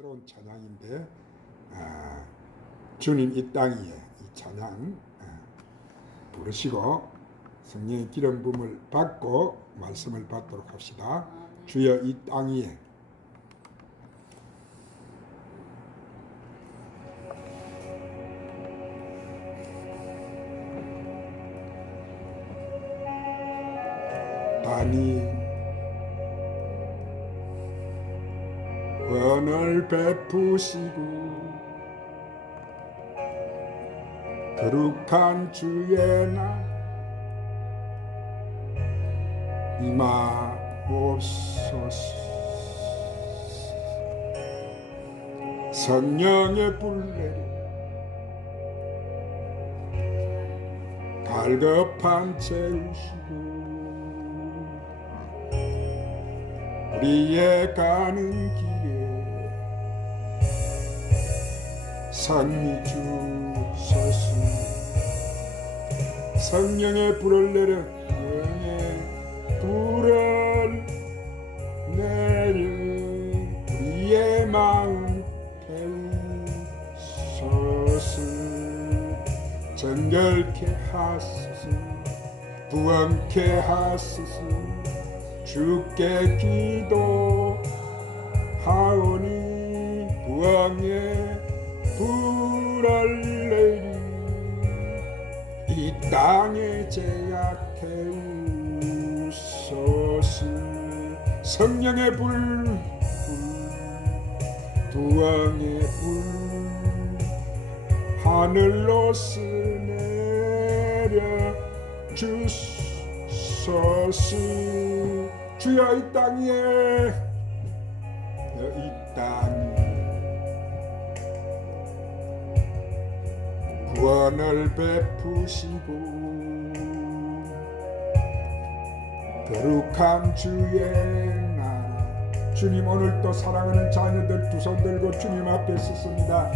새로운 찬양인데 아, 주님 이땅 위에 이 찬양 아, 부르시고 성령의 기름 부음을 받고 말씀을 받도록 합시다. 주여 이땅 위에 단이 베푸시고 거룩한 주의 날 임하옵소서. 성령의 불내리 갈급한 채우시고 우리의 가는 길 산미 주소서 성령의 불을 내려 영의 불을 내려 우리의 마음 태우소서 정결케 하소서 부엉케 하소서 주께 기도하오니 부엉의 불을 내리 이 땅에 제약해 우소서. 성령의 불, 불 부엉의 불 하늘로 스내려 주소서. 주여 이 땅에 이 땅에 구원을 베푸시고 거룩한 주의 나라 주님 오늘도 사랑하는 자녀들 두 손 들고 주님 앞에 섰습니다.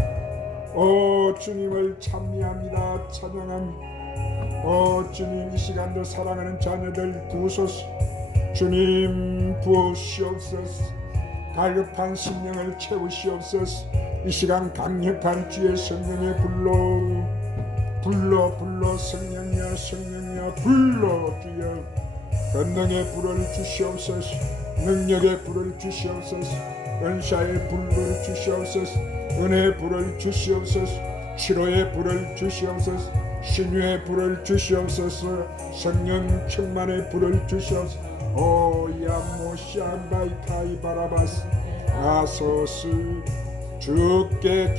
오 주님을 찬미합니다. 찬양합니다. 오 주님 이 시간도 사랑하는 자녀들 두소서 주님 부으시옵소서. 갈급한 심령을 채우시옵소서. 이 시간 강력한 주의 성령의 불로 불러 불러 성령이여 성령이여 불러 주여. 권능의 불을 주시옵소서 능력의 불을 주시옵소서 은사의 불을 주시옵소서 은혜의 불을 주시옵소서 치료의 불을 주시옵소서 신유의 불을 주시옵소서 성령 충만의 불을 주시옵소서. 오야 모시안바이카이 바라바스. 아소스 주께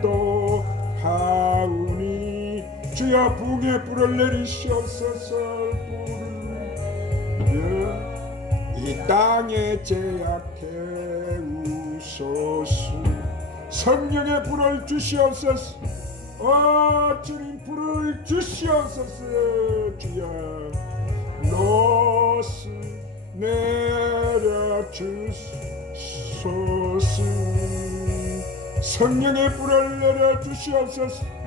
기도하오니 주여 붕의 불을 내리시옵소서 불을. 이 땅에 제약해 우소서. 성령의 불을 주시옵소서. 어 주님 불을 주시옵소서 주여. 노스 내려 주소서. 성령의 불을 내려 주시옵소서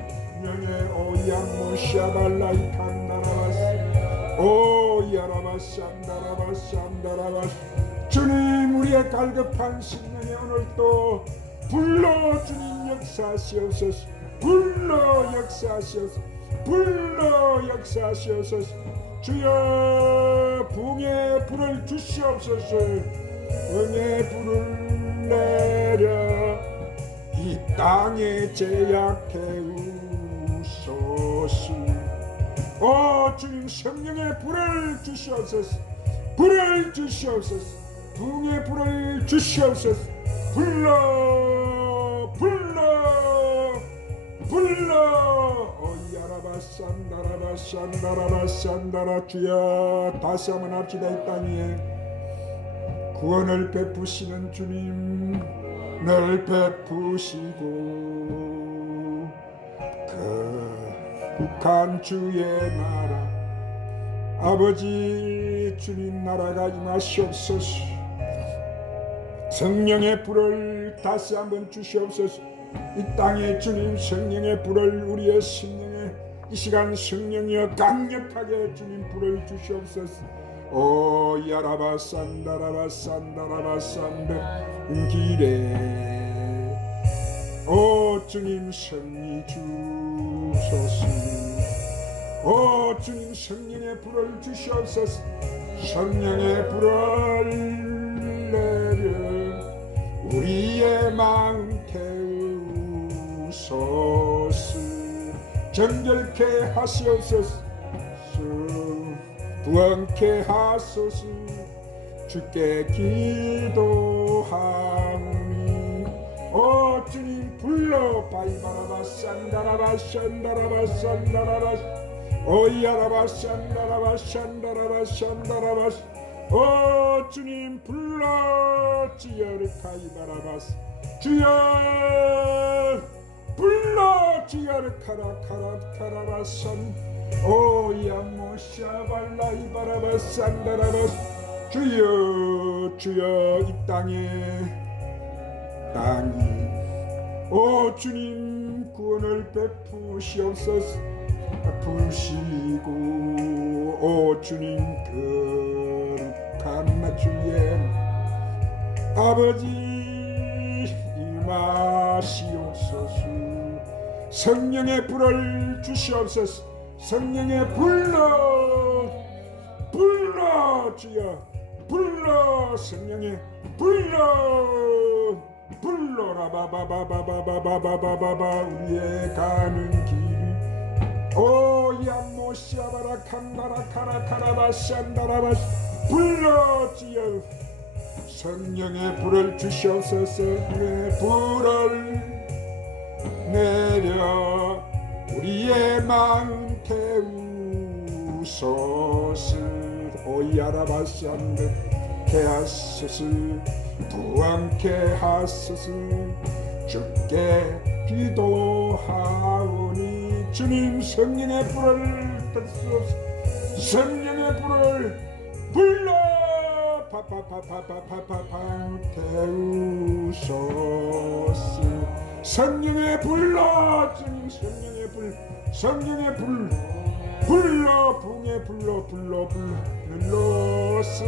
주님 우리의 갈급한 심령에 오늘도 불러 주님 역사하시옵소서. 불러 역사하시옵소서. 불러 역사하시옵소서. 주여 붕의 불을 주시옵소서. 응의 불을 내려 이 땅에 제약해 우 소서. 오 주님 성령의 불을 주시옵소서. 불을 주시옵소서. 붕의 불을 주시옵소서. 불러 불러 불러. 오야라바산다라바 산다라바 산다라 주여 다시 한번 합시다 이 땅에. 구원을 베푸시는 주님 늘 베푸시고 거 룩한 주의 나라 아버지 주님 나라가 임하시옵소서. 성령의 불을 다시 한번 주시옵소서. 이 땅에 주님 성령의 불을 우리의 심령에 이 시간 성령이여 강력하게 주님 불을 주시옵소서. 오 야라바 산다라바 산다라바 산다. 길에 주님 성리 주소서. 오 주님 성령의 불을 주시옵소서. 성령의 불을 내려 우리의 마음 태우소서. 정결케 하시옵소서. 부엉케 하소서. 주께 기도하오니 오 주님 Yo pay barabas şandarabas şandarabas şandarabas Oy yarabas şandarabas şandarabas şandarabas O oh, çunim pullo çiyar kay barabas Çiyar pullo çiyar kara kara karabas şan O yamoşa vallahi barabas şandarabas Çiyar çiyar it 땅에 땅이 오 주님 구원을 베푸시옵소서. 부시고 오 주님 거룩한 주의 아버지 임하시옵소서. 성령의 불을 주시옵소서. 성령의 불러 불러 주여. 불러 성령의 불러 불러라 바바바바바바바바바바 우리의 가는 길 오 야모시아바라 칸나라 카라 카라바 샨다라바 불러 주여 성령의 불을 주시옵소서 내 불을 내려 우리의 마음 태우소서. 오야라바시안데 케하소서 부왕케 하소서. 주께 기도하오니 주님 성령의 불을 뜰수없어 성령의 불을 불러 파파파파파파파파 태우소서. 성령의 불러 주님 성령의 불 성령의 불 불러 붕에 불러 불러 불러 불러서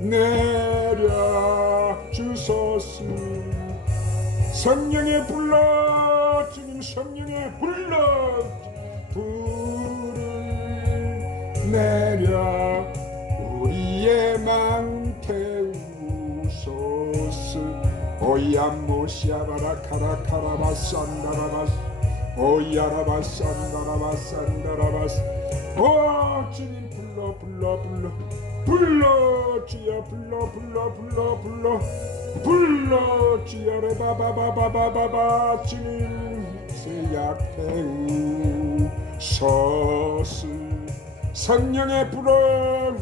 내려 주소서. 성령의 불러 주님 성령의 불러 불을 내려 우리의 마음 태우소서. 오야모시아바라 카라카라바 산다라바스 오야라바 산다라바 산다라바스. 오 주님 불러 불러 불러 불러 주여 불러 불러 불러 불러 불러 주여를 바바바바바바바 주님 세약해우소서 성령의 불을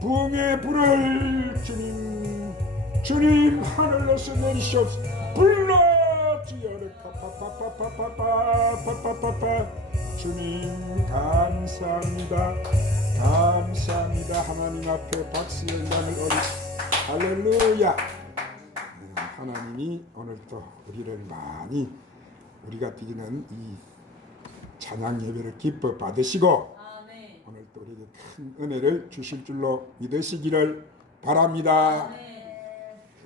붕의 불을 주님 주님 하늘로서 내리시옵소서 불러 주여를 파파파파파파파파파파 주님 감사합니다 감사합니다 하나님 앞에 박수 연장을 올리 할렐루야 하나님이 오늘도 우리를 많이 우리가 드리는 이 찬양 예배를 기뻐 받으시고 아멘. 오늘도 우리에게 큰 은혜를 주실 줄로 믿으시기를 바랍니다. 아멘.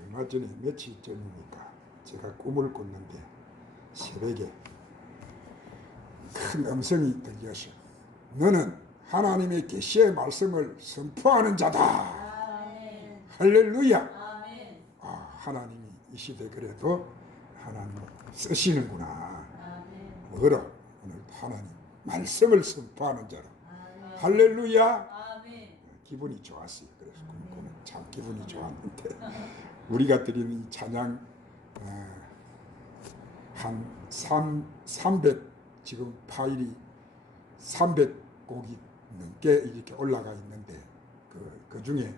얼마 전에 며칠 전입니까? 제가 꿈을 꿨는데 새벽에 큰 음성이 들려서 너는 하나님의 계시의 말씀을 선포하는 자다. 아멘. 할렐루야. 아멘. 아, 하나님이 이 시대 그래도 하나님 쓰시는구나. 아멘. 뭐라 오늘 하나님 말씀을 선포하는 자로. 아멘. 할렐루야. 아멘. 기분이 좋았어요. 그래서 꿈꾸는 참 기분이 좋았는데 우리가 드리는 이 찬양 어, 한 3, 300 지금 파일이 300곡이 넘게 이렇게 올라가 있는데 그, 그 중에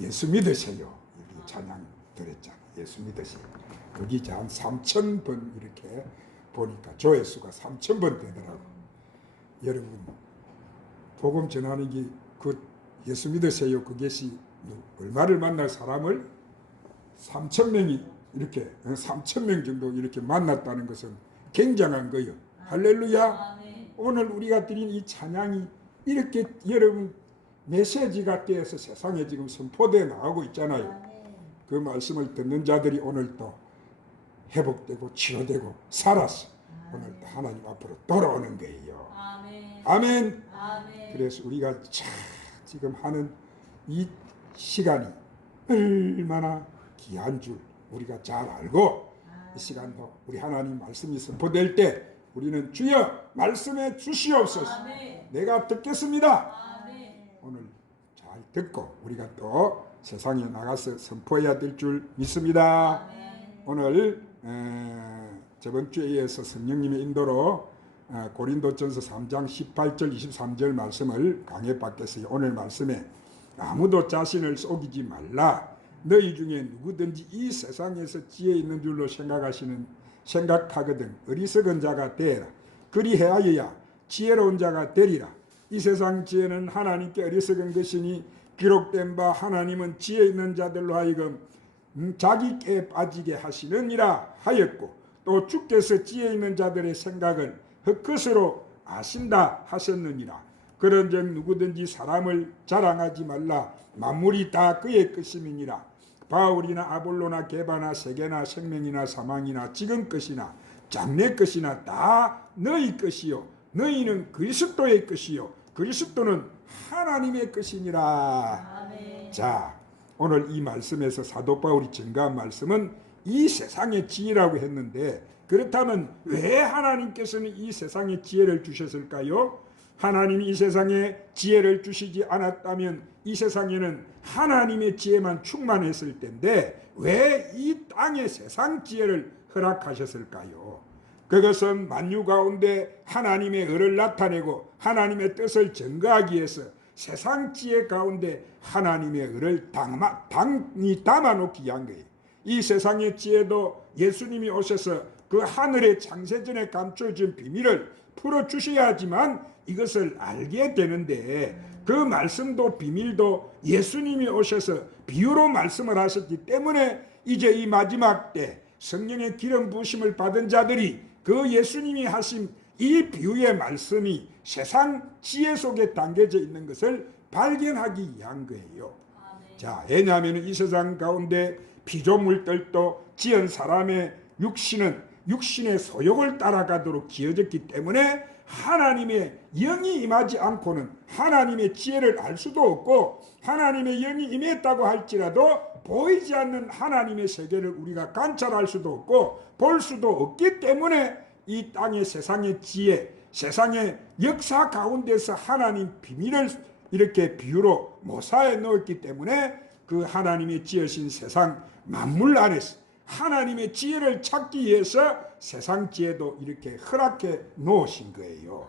예수 믿으세요. 이렇게 찬양 드렸잖아. 예수 믿으세요. 거기 이제 한 3천 번 이렇게 보니까 조회수가 3천 번 되더라고. 여러분 복음 전하는 게 그 예수 믿으세요. 그것이 얼마를 만날 사람을 3천 명이 이렇게 3천 명 정도 이렇게 만났다는 것은 굉장한 거예요. 할렐루야. 아멘. 오늘 우리가 드린 이 찬양이 이렇게 여러분 메시지가 되어서 세상에 지금 선포돼 나가고 있잖아요. 아멘. 그 말씀을 듣는 자들이 오늘 또 회복되고 치료되고 살아서 오늘 또 하나님 앞으로 돌아오는 거예요. 아멘. 아멘. 아멘. 그래서 우리가 참 지금 하는 이 시간이 얼마나 귀한 줄 우리가 잘 알고 이 시간도 우리 하나님 말씀이 선포될 때 우리는 주여 말씀해 주시옵소서. 아멘. 내가 듣겠습니다. 아멘. 오늘 잘 듣고 우리가 또 세상에 나가서 선포해야 될 줄 믿습니다. 아멘. 오늘 에, 저번 주에 이어서 성령님의 인도로 어, 고린도전서 3장 18절 23절 말씀을 강해 받겠어요. 오늘 말씀에 아무도 자신을 속이지 말라. 너희 중에 누구든지 이 세상에서 지혜 있는 줄로 생각하시는 생각하거든 어리석은 자가 되라. 그리하여야 지혜로운 자가 되리라. 이 세상 지혜는 하나님께 어리석은 것이니 기록된 바 하나님은 지혜 있는 자들로 하여금 음, 자기 깨 빠지게 하시느니라 하였고 또 주께서 지혜 있는 자들의 생각을 헛것으로 아신다 하셨느니라 그런즉 누구든지 사람을 자랑하지 말라 만물이 다 그의 것임이니라 바울이나 아볼로나 게바나 세계나 생명이나 사망이나 지금 것이나 장래 것이나 다 너희 것이요 너희는 그리스도의 것이요 그리스도는 하나님의 것이니라 아멘. 자, 오늘 이 말씀에서 사도 바울이 증가한 말씀은 이 세상의 지혜라고 했는데 그렇다면 왜 하나님께서는 이 세상에 지혜를 주셨을까요? 하나님이 이 세상에 지혜를 주시지 않았다면 이 세상에는 하나님의 지혜만 충만했을 텐데 왜 이 땅에 세상 지혜를 허락하셨을까요? 그것은 만유 가운데 하나님의 의를 나타내고 하나님의 뜻을 증거하기 위해서 세상 지혜 가운데 하나님의 의를 담아, 당이 담아놓기 위한 거예요. 이 세상의 지혜도 예수님이 오셔서 그 하늘의 창세전에 감춰진 비밀을 풀어주셔야 지만 이것을 알게 되는데 그 말씀도 비밀도 예수님이 오셔서 비유로 말씀을 하셨기 때문에 이제 이 마지막 때 성령의 기름 부심을 받은 자들이 그 예수님이 하신 이 비유의 말씀이 세상 지혜 속에 담겨져 있는 것을 발견하기 위한 거예요. 자, 왜냐하면 이 세상 가운데 피조물들도 지은 사람의 육신은 육신의 소욕을 따라가도록 지어졌기 때문에 하나님의 영이 임하지 않고는 하나님의 지혜를 알 수도 없고 하나님의 영이 임했다고 할지라도 보이지 않는 하나님의 세계를 우리가 관찰할 수도 없고 볼 수도 없기 때문에 이 땅의 세상의 지혜, 세상의 역사 가운데서 하나님 비밀을 이렇게 비유로 모사해 놓았기 때문에 그 하나님의 지으신 세상 만물 안에서 하나님의 지혜를 찾기 위해서 세상 지혜도 이렇게 허락해 놓으신 거예요.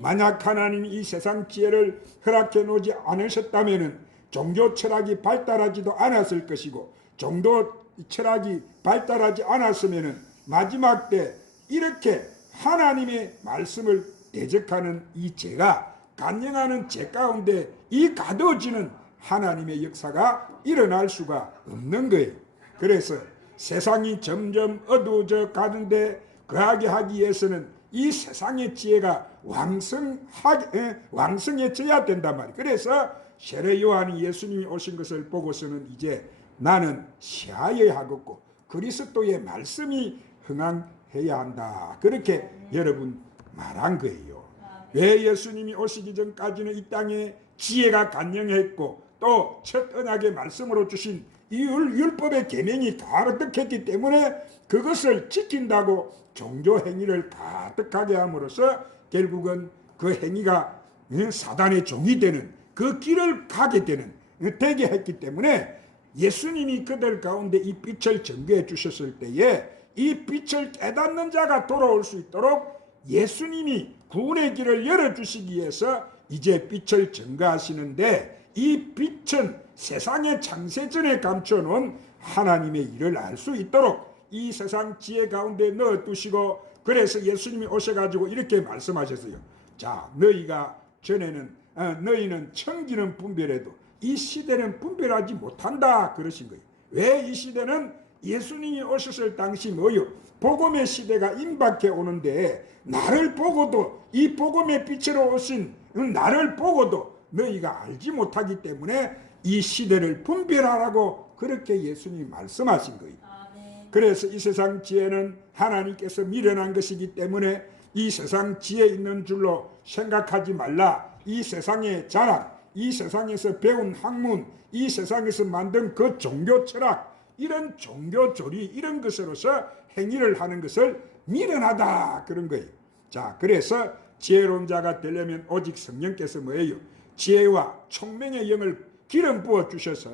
만약 하나님이 이 세상 지혜를 허락해 놓지 않으셨다면 종교 철학이 발달하지도 않았을 것이고 종교 철학이 발달하지 않았으면 마지막 때 이렇게 하나님의 말씀을 대적하는 이 죄가 간영하는 죄 가운데 이 가둬지는 하나님의 역사가 일어날 수가 없는 거예요. 그래서 세상이 점점 어두워져 가는데 그하게 하기 위해서는 이 세상의 지혜가 왕성하게 에, 왕성해져야 된단 말이에요. 그래서 세례 요한이 예수님이 오신 것을 보고서는 이제 나는 시하여야 하겠고 그리스도의 말씀이 흥황해야 한다. 그렇게 여러분 말한 거예요. 왜 예수님이 오시기 전까지는 이 땅에 지혜가 간영했고 또 첫 언약의 말씀으로 주신 이 율- 율법의 계명이 가득했기 때문에 그것을 지킨다고 종교 행위를 가득하게 함으로써 결국은 그 행위가 어, 사단의 종이 되는 그 길을 가게 되는 어, 되게 했기 때문에 예수님이 그들 가운데 이 빛을 전개해 주셨을 때에 이 빛을 깨닫는 자가 돌아올 수 있도록 예수님이 구원의 길을 열어주시기 위해서 이제 빛을 증가하시는데 이 빛은 세상의 창세전에 감춰놓은 하나님의 일을 알 수 있도록 이 세상 지혜 가운데 넣어두시고 그래서 예수님이 오셔가지고 이렇게 말씀하셨어요. 자 너희가 전에는 어, 너희는 청기는 분별해도 이 시대는 분별하지 못한다 그러신 거예요. 왜 이 시대는 예수님이 오셨을 당시 뭐요? 복음의 시대가 임박해 오는데 나를 보고도 이 복음의 빛으로 오신 나를 보고도 너희가 알지 못하기 때문에 이 시대를 분별하라고 그렇게 예수님이 말씀하신 거예요. 아멘. 그래서 이 세상 지혜는 하나님께서 미련한 것이기 때문에 이 세상 지혜 있는 줄로 생각하지 말라. 이 세상의 자랑, 이 세상에서 배운 학문, 이 세상에서 만든 그 종교 철학, 이런 종교 조리 이런 것으로서 행위를 하는 것을 미련하다 그런 거예요. 자, 그래서 지혜로운 자가 되려면 오직 성령께서 뭐예요? 지혜와 총명의 영을 기름 부어 주셔서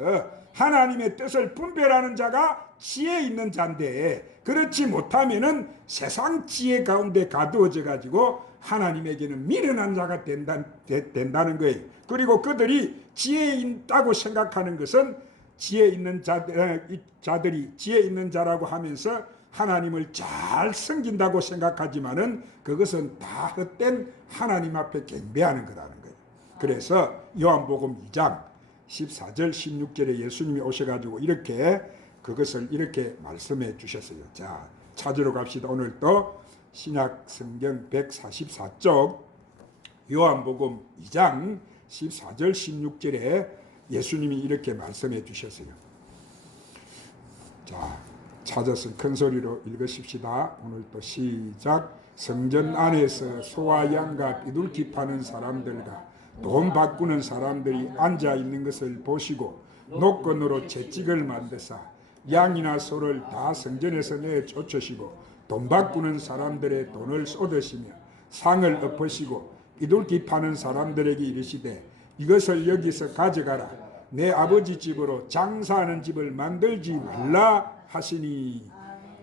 하나님의 뜻을 분별하는 자가 지혜 있는 자인데 그렇지 못하면은 세상 지혜 가운데 가두어져 가지고 하나님에게는 미련한 자가 된다, 되- 된다는 거예요. 그리고 그들이 지혜 있다고 생각하는 것은 지혜 있는 이 자들이 지혜 있는 자라고 하면서 하나님을 잘 섬긴다고 생각하지만은 그것은 다 헛된 하나님 앞에 경배하는 거라는. 그래서 요한복음 2장 14절 16절에 예수님이 오셔가지고 이렇게 그것을 이렇게 말씀해 주셨어요. 자 찾으러 갑시다. 오늘 또 신약 성경 144쪽 요한복음 2장 14절 16절에 예수님이 이렇게 말씀해 주셨어요. 자, 찾아서 큰 소리로 읽으십시다. 오늘 또 시작. 성전 안에서 소와 양과 비둘기 파는 사람들과 돈 바꾸는 사람들이 앉아 있는 것을 보시고 노건으로 채찍을 만드사 양이나 소를 다 성전에서 내 쫓으시고 돈 바꾸는 사람들의 돈을 쏟으시며 상을 엎으시고 비둘기 파는 사람들에게 이르시되 이것을 여기서 가져가라. 내 아버지 집으로 장사하는 집을 만들지 말라 하시니.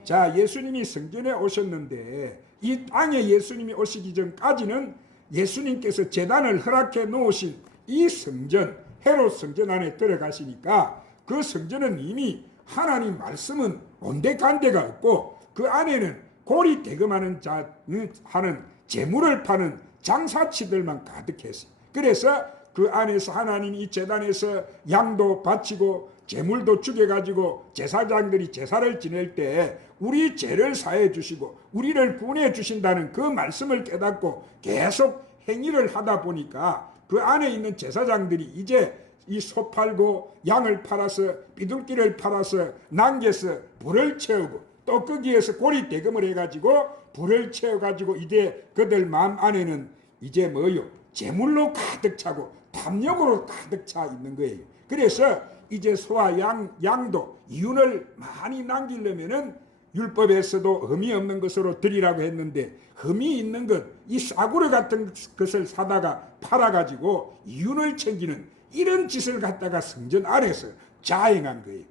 자 예수님이 성전에 오셨는데 이 땅에 예수님이 오시기 전까지는 예수님께서 재단을 허락해 놓으신 이 성전 헤롯 성전 안에 들어가시니까 그 성전은 이미 하나님 말씀은 온데간데가 없고 그 안에는 고리 대금하는 자 음, 하는 재물을 파는 장사치들만 가득했어요. 그래서 그 안에서 하나님이 이 재단에서 양도 바치고 재물도 죽여가지고 제사장들이 제사를 지낼 때 우리 죄를 사해 주시고 우리를 구원해 주신다는 그 말씀을 깨닫고 계속 행위를 하다 보니까 그 안에 있는 제사장들이 이제 이 소 팔고 양을 팔아서 비둘기를 팔아서 남겨서 불을 채우고 또 거기에서 고리 대금을 해가지고 불을 채워가지고 이제 그들 마음 안에는 이제 뭐요 재물로 가득 차고 탐욕으로 가득 차 있는 거예요. 그래서 이제 소와 양 양도 이윤을 많이 남기려면은 율법에서도 흠이 없는 것으로 드리라고 했는데 흠이 있는 것, 이 싸구려 같은 것을 사다가 팔아가지고 이윤을 챙기는 이런 짓을 갖다가 성전 안에서 자행한 거예요.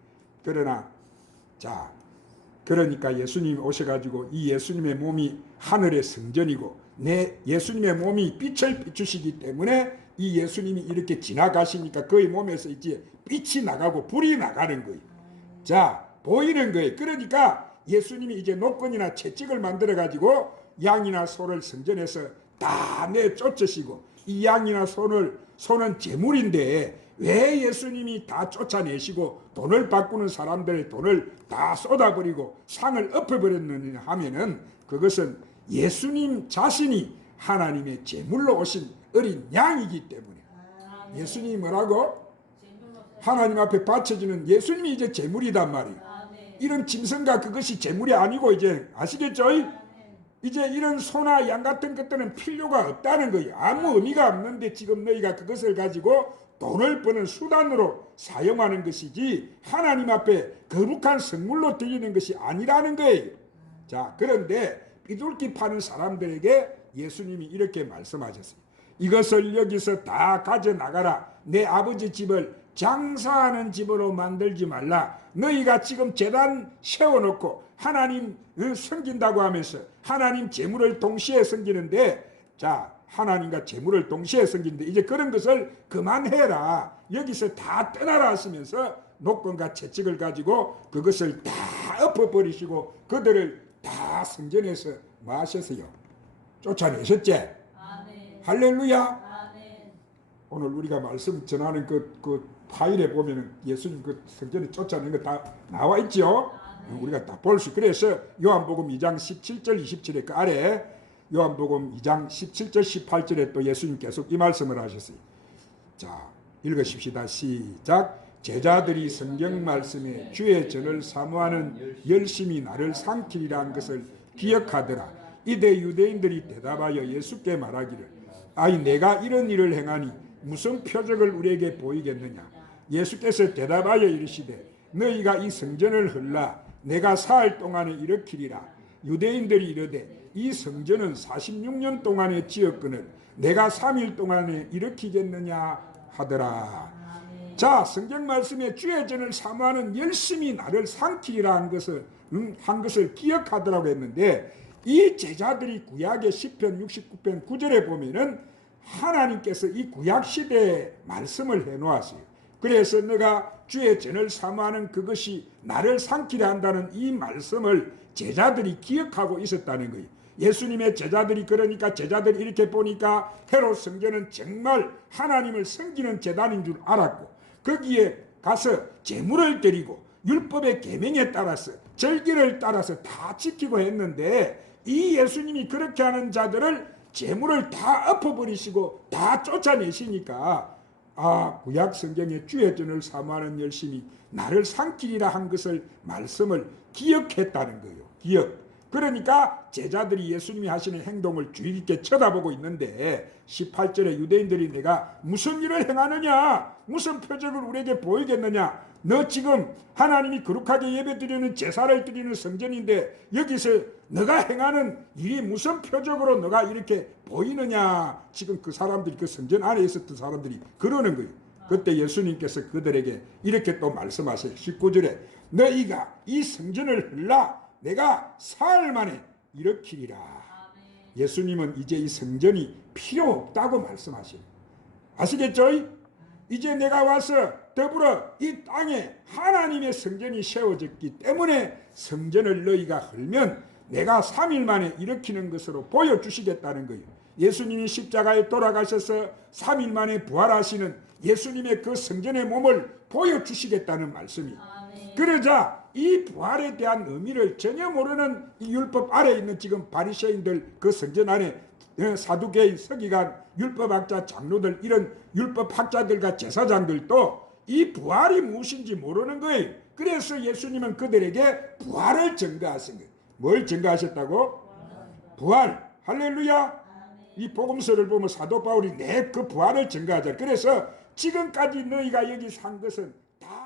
그러나 자 그러니까 예수님이 오셔가지고 이 예수님의 몸이 하늘의 성전이고 내 예수님의 몸이 빛을 비추시기 때문에 이 예수님이 이렇게 지나가시니까 그의 몸에서 이제 빛이 나가고 불이 나가는 거예요. 자 보이는 거예요. 그러니까 예수님이 이제 노건이나 채찍을 만들어 가지고 양이나 소를 성전에서 다 내쫓으시고 이 양이나 소를 소는 재물인데 왜 예수님이 다 쫓아내시고 돈을 바꾸는 사람들의 돈을 다 쏟아버리고 상을 엎어버렸느냐 하면은 그것은 예수님 자신이 하나님의 제물로 오신 어린 양이기 때문에. 예수님이 뭐라고 하나님 앞에 바쳐지는 예수님이 이제 제물이단 말이에요. 이런 짐승과 그것이 제물이 아니고 이제 아시겠죠? 아멘. 이제 이런 소나 양 같은 것들은 필요가 없다는 거예요. 아무 의미가 없는데 지금 너희가 그것을 가지고 돈을 버는 수단으로 사용하는 것이지 하나님 앞에 거룩한 성물로 드리는 것이 아니라는 거예요. 자, 그런데 비둘기 파는 사람들에게 예수님이 이렇게 말씀하셨어요. 이것을 여기서 다 가져 나가라. 내 아버지 집을 장사하는 집으로 만들지 말라. 너희가 지금 재단 세워놓고 하나님 을 섬긴다고 하면서 하나님 재물을 동시에 섬기는데 자 하나님과 재물을 동시에 섬기는데 이제 그런 것을 그만해라. 여기서 다 떠나라 하시면서 노건과 채찍을 가지고 그것을 다 엎어버리시고 그들을 다 성전에서 뭐 하셨어요? 쫓아내셨지? 아멘. 할렐루야. 아멘. 오늘 우리가 말씀 전하는 그, 그 파일에 보면은 예수님 그 성전에 쫓아낸 거 다 나와 있죠. 우리가 다 볼 수. 그래서 요한복음 2장 17절 27에 그 아래 요한복음 2장 17절 18절에 또 예수님 계속 이 말씀을 하셨어요. 자, 읽으십시다. 시작. 제자들이 성경 말씀에 주의 전을 사모하는 열심히 나를 삼키리라는 것을 기억하더라. 이때 유대인들이 대답하여 예수께 말하기를 아이 내가 이런 일을 행하니 무슨 표적을 우리에게 보이겠느냐 예수께서 대답하여 이르시되 너희가 이 성전을 헐라 내가 사흘 동안에 일으키리라 유대인들이 이르되 이 성전은 46년 동안에 지었거늘 내가 3일 동안에 일으키겠느냐 하더라 자 성경 말씀에 주의 전을 사모하는 열심히 나를 삼키리라 한 것을 음, 한 것을 기억하더라고 했는데 이 제자들이 구약의 시편 69편 9절에 보면은 하나님께서 이 구약 시대에 말씀을 해 놓았어요. 그래서 내가 주의 전을 사모하는 그것이 나를 삼키려 한다는 이 말씀을 제자들이 기억하고 있었다는 거예요. 예수님의 제자들이 그러니까 제자들이 이렇게 보니까 헤롯 성전은 정말 하나님을 섬기는 재단인 줄 알았고 거기에 가서 제물을 드리고 율법의 계명에 따라서 절기를 따라서 다 지키고 했는데 이 예수님이 그렇게 하는 자들을 제물을 다 엎어버리시고 다 쫓아내시니까 아 구약 성경의 주의 전을 사모하는 열심히 나를 삼키리라 한 것을 말씀을 기억했다는 거예요. 기억. 그러니까 제자들이 예수님이 하시는 행동을 주의 깊게 쳐다보고 있는데 18절에 유대인들이 내가 무슨 일을 행하느냐? 무슨 표적을 우리에게 보이겠느냐? 너 지금 하나님이 거룩하게 예배드리는 제사를 드리는 성전인데 여기서 너가 행하는 일이 무슨 표적으로 너가 이렇게 보이느냐? 지금 그 사람들이 그 성전 안에 있었던 사람들이 그러는 거예요. 그때 예수님께서 그들에게 이렇게 또 말씀하세요. 19절에 너희가 이 성전을 흘라 내가 사흘 만에 일으키리라 예수님은 이제 이 성전이 필요 없다고 말씀하시요 아시겠죠? 이제 내가 와서 더불어 이 땅에 하나님의 성전이 세워졌기 때문에 성전을 너희가 헐면 내가 3일 만에 일으키는 것으로 보여주시겠다는 거예요. 예수님이 십자가에 돌아가셔서 3일 만에 부활하시는 예수님의 그 성전의 몸을 보여주시겠다는 말씀이. 그러자 이 부활에 대한 의미를 전혀 모르는 이 율법 아래에 있는 지금 바리새인들 그 성전 안에 어, 사두개인 서기관 율법학자 장로들 이런 율법학자들과 제사장들도 이 부활이 무엇인지 모르는 거예요. 그래서 예수님은 그들에게 부활을 증거하신 거예요. 뭘 증거하셨다고? 부활. 할렐루야. 이 복음서를 보면 사도 바울이 내 그 부활을 증거하자. 그래서 지금까지 너희가 여기 산 것은